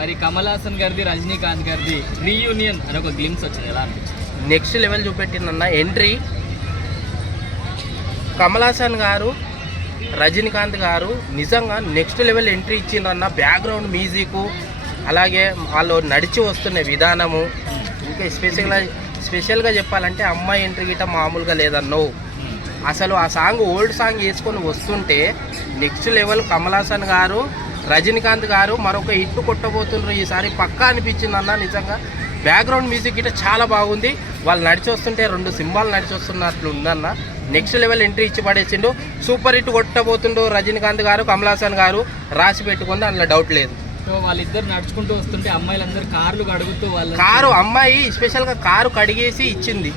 మరి కమల్ హాసన్ గారిది రజనీకాంత్ గారిది రీయూనియన్ అని ఒక గ్లిమ్స్ వచ్చింది, ఎలా అనిపించింది? నెక్స్ట్ లెవెల్ చూపెట్టిందన్న ఎంట్రీ. కమల్ హాసన్ గారు రజనీకాంత్ గారు నిజంగా నెక్స్ట్ లెవెల్ ఎంట్రీ ఇచ్చిందన్న. బ్యాక్గ్రౌండ్ మ్యూజిక్, అలాగే వాళ్ళు నడిచి వస్తున్న విధానము, ఇంకా స్పెషల్గా చెప్పాలంటే అమ్మాయి ఎంట్రీ గిట్ట మామూలుగా లేదన్నో. అసలు ఆ సాంగ్ ఓల్డ్ సాంగ్ వేసుకొని వస్తుంటే నెక్స్ట్ లెవెల్ కమల్ హాసన్ గారు రజనీకాంత్ గారు మరొక హిట్ కొట్టబోతున్నారు ఈసారి పక్కా అనిపించింది అన్న. నిజంగా బ్యాక్గ్రౌండ్ మ్యూజిక్ గిట్ట చాలా బాగుంది. వాళ్ళు నడిచి వస్తుంటే రెండు సింబాలు నడిచి వస్తున్నట్లు ఉందన్న. నెక్స్ట్ లెవెల్ ఎంట్రీ ఇచ్చి పడేసిండు. సూపర్ హిట్ కొట్టబోతుండు రజనీకాంత్ గారు, కమల్ హాసన్ గారు. రాసి పెట్టుకుంది, అందులో డౌట్ లేదు. సో వాళ్ళిద్దరు నడుచుకుంటూ వస్తుంటే అమ్మాయిలందరూ కార్లు కడుగుతూ కారు అమ్మాయి స్పెషల్గా కారు కడిగేసి ఇచ్చింది.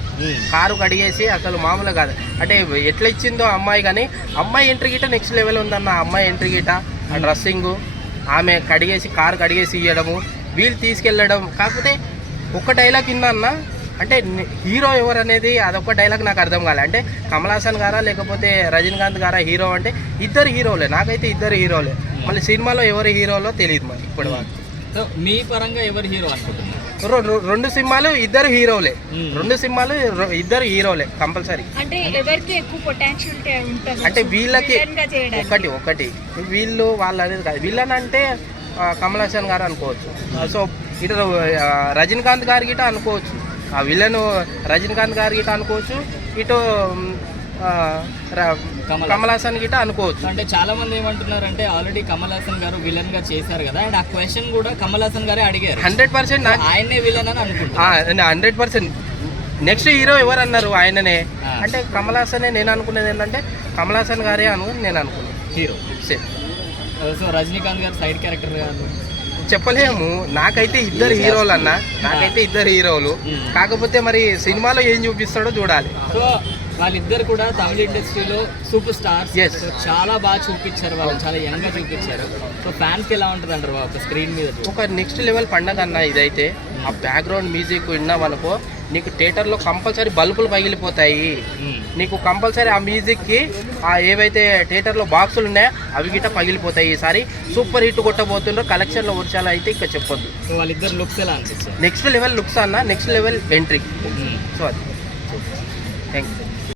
కారు కడిగేసి అసలు మామూలుగా కాదు అంటే ఎట్లా ఇచ్చిందో అమ్మాయి. కానీ అమ్మాయి ఎంట్రీ గిట్ట నెక్స్ట్ లెవెల్ ఉందన్న. అమ్మాయి ఎంట్రీ గిట్ట ఆ డ్రెస్సింగు, ఆమె కడిగేసి కారు కడిగేసి ఇవ్వడము, వీళ్ళు తీసుకెళ్ళడం. కాకపోతే ఒక్క డైలాగ్ అన్న, అంటే హీరో ఎవరు అనేది అదొక డైలాగ్ నాకు అర్థం కాలే. అంటే కమల్ హాసన్ గారా లేకపోతే రజనీకాంత్ గారా హీరో అంటే ఇద్దరు హీరోలే. నాకైతే ఇద్దరు హీరోలే. మళ్ళీ సినిమాలో ఎవరు హీరోలో తెలియదు మరి ఇప్పటి వరకు. సో మీ పరంగా ఎవరు హీరో అనుకుంటున్నారు? రెండు సినిమాలు ఇద్దరు హీరోలే. రెండు సినిమాలు ఇద్దరు హీరోలే కంపల్సరీ. అంటే వీళ్ళకి ఒకటి వీళ్ళు వాళ్ళు అనేది కాదు. వీళ్ళని అంటే కమల్ హాసన్ గారు అనుకోవచ్చు. సో ఇటు రజనీకాంత్ గారి గిట అనుకోవచ్చు. ఆ విలన్ రజనీకాంత్ గారి గిట అనుకోవచ్చు. ఇటు కమల్ హాసన్ గిట అనుకోవచ్చు. అంటే చాలా మంది ఏమంటున్నారంటే ఆల్రెడీ కమల్ హాసన్ గారు విలన్ గా చేశారు కదా, అండ్ ఆ క్వశ్చన్ కూడా కమల్ హాసన్ గారే అడిగారు. 100% ఆయనే విలన్ అని అనుకుంటున్నాను. 100% నెక్స్ట్ హీరో ఎవరు అన్నారు? ఆయననే. అంటే కమల్ హాసనే. నేను అనుకునేది ఏంటంటే కమల్ హాసన్ గారే నేను అనుకున్నాను హీరో. సో రజనీకాంత్ గారు సైడ్ క్యారెక్టర్ కాదు చెప్పలేము. నాకైతే ఇద్దరు హీరోలు అన్న. నాకైతే ఇద్దరు హీరోలు. కాకపోతే మరి సినిమాలో ఏం చూపిస్తాడో చూడాలి. సో వాళ్ళిద్దరు కూడా తమిళ ఇండస్ట్రీలో సూపర్ స్టార్స్. చాలా బాగా చూపించారు, వాళ్ళు చాలా యంగ్ గా చూపించారు. సో ఫ్యాన్స్ కి ఎలా ఉంటుంది అంటారు ఒక స్క్రీన్ మీద? ఒక నెక్స్ట్ లెవెల్ పండగ అన్న ఇదైతే. ఆ బ్యాక్గ్రౌండ్ మ్యూజిక్ విన్నామనుకో నీకు థియేటర్లో కంపల్సరీ బల్బులు పగిలిపోతాయి. నీకు కంపల్సరీ ఆ మ్యూజిక్కి ఆ ఏవైతే థియేటర్లో బాక్సులు ఉన్నాయో అవి గిట్ట పగిలిపోతాయి. ఈసారి సూపర్ హిట్ కొట్టబోతుండ్రో. కలెక్షన్లో వర్షాలు అయితే ఇంకా చెప్పొద్దు. వాళ్ళిద్దరు లుక్స్ ఎలా అనిపిస్తుంది? నెక్స్ట్ లెవెల్ లుక్స్ అన్న, నెక్స్ట్ లెవెల్ ఎంట్రీ. సో అది థ్యాంక్ యూ.